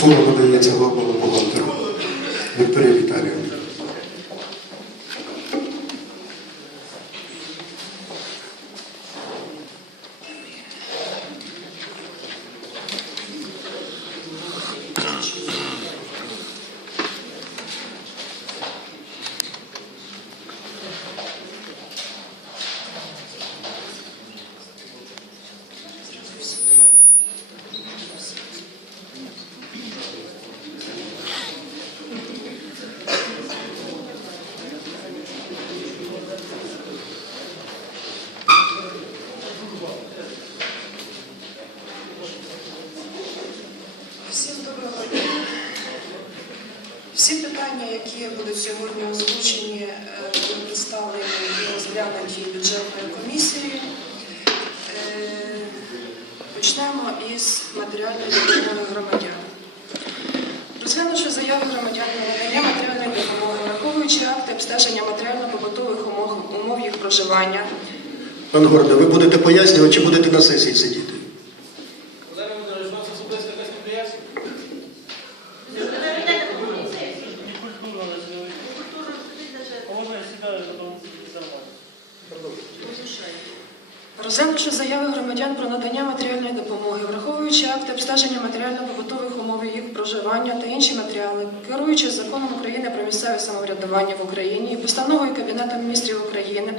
Слово надається головному бухгалтеру Вікторії Віталіївні. Всім Питання, які будуть сьогодні озвучені, е, були представлені і розглянуті бюджетною комісією. Е, Почнемо із матеріальної допомоги громадян. Розглянувши заяви громадян на надання матеріальної допомоги, враховуючи акти обстеження матеріально-побутових умов, їх проживання, Пан Горда, ви будете пояснювати чи будете на сесії сидіти? Розглянувши заяви громадян про надання матеріальної допомоги, враховуючи акти обстеження матеріально-побутових умов їх проживання та інші матеріали, керуючись законом України про місцеве самоврядування в Україні і постановою Кабінету міністрів України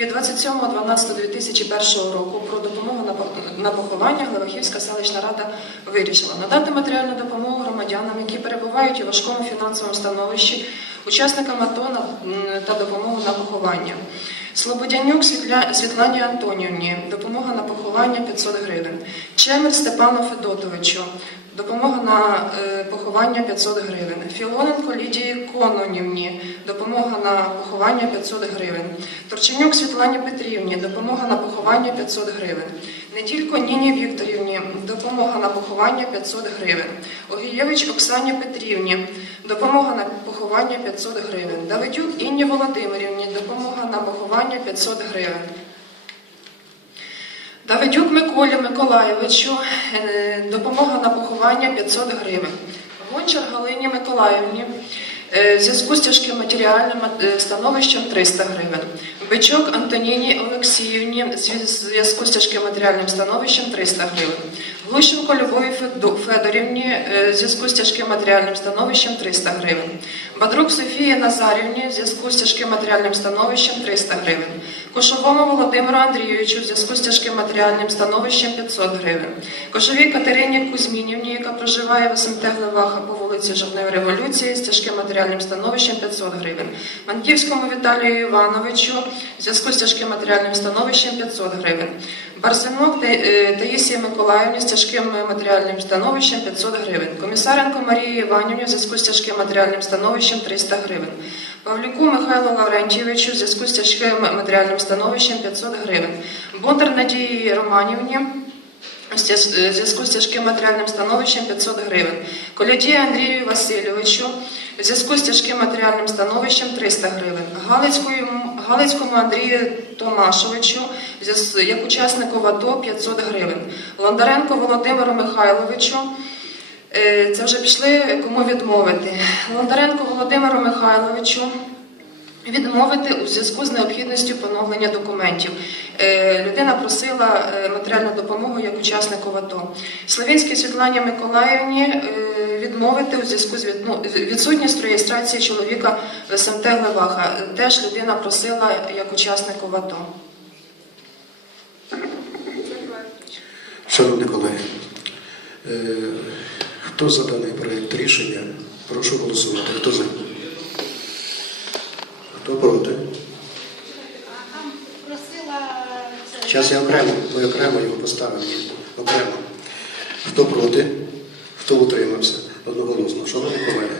від 27.12.2001 року про допомогу на поховання Главахівська селищна рада вирішила надати матеріальну допомогу громадянам, які перебувають у важкому фінансовому становищі, учасникам АТО та допомогу на поховання. Слободянюк Світлані Антонівні, допомога на поховання 500 гривень. Чемер Степану Федотовичу, допомога на е, поховання 500 гривень. Філоненко Лідії Кононівні, допомога на поховання 500 гривень. Торченюк Світлані Петрівні, допомога на поховання 500 гривень. Неділько Ніні Вікторівні, допомога на поховання 500 гривень. Огієвич Оксані Петрівні, допомога на поховання 500 гривень. Давидюк Інні Володимирівні, допомога на поховання 500 гривень. Давидюк Миколі Миколаєвичу, е, допомога на поховання 500 гривень. Гончар Галині Миколаївні, е, в зв'язку з тяжким матеріальним е, становищем 300 гривень. Бичок Антоніні Олексіївні, в зв'язку з тяжким матеріальним становищем 300 гривень. Глущенко Любові Федорівні, е, в зв'язку з тяжким матеріальним становищем 300 гривень. Бадрук Софії Назарівні, в зв'язку з тяжким матеріальним становищем 300 гривень. Кошовому Володимиру Андрійовичу в зв'язку з тяжким матеріальним становищем 500 гривень. Кошовій Катерині Кузьмінівні, яка проживає в СМТ Глеваха по вулиці Жовтневої Революції з тяжким матеріальним становищем 500 гривень. Манківському Віталію Івановичу в зв'язку з тяжким матеріальним становищем 500 гривень. Барсенок е, Таїсії Миколаївні з тяжким матеріальним становищем 500 гривень. Комісаренко Марії Іванівні в зв'язку з тяжким матеріальним становищем 300 гривень. Павлюку Михайлу Лаврентійовичу в зв'язку з тяжким матеріальним становищем 500 гривень. Бондар Надії Романівні в зв'язку з тяжким матеріальним становищем 500 гривень. Колядії Андрію Васильовичу в зв'язку з тяжким матеріальним становищем 300 гривень. Галицькому, Галицькому Андрію Томашовичу як учаснику АТО 500 гривень. Лондаренко Володимиру Михайловичу Е, Це вже пішли кому відмовити. Лондаренко Володимиру Михайловичу відмовити у зв'язку з необхідністю поновлення документів. Е, Людина просила е, матеріальну допомогу як учаснику АТО. Словінській Світлані Миколаївні відмовити у зв'язку з ну, відсутністю реєстрації чоловіка в СМТ Глеваха. Теж людина просила як учаснику АТО. Шановні колеги, е, хто за даний проєкт рішення? Прошу голосувати. Хто за? Хто проти? Зараз я окремо, ми окремо його поставимо. Окремо. Хто проти? Хто утримався? Одноголосно. Шановні колеги,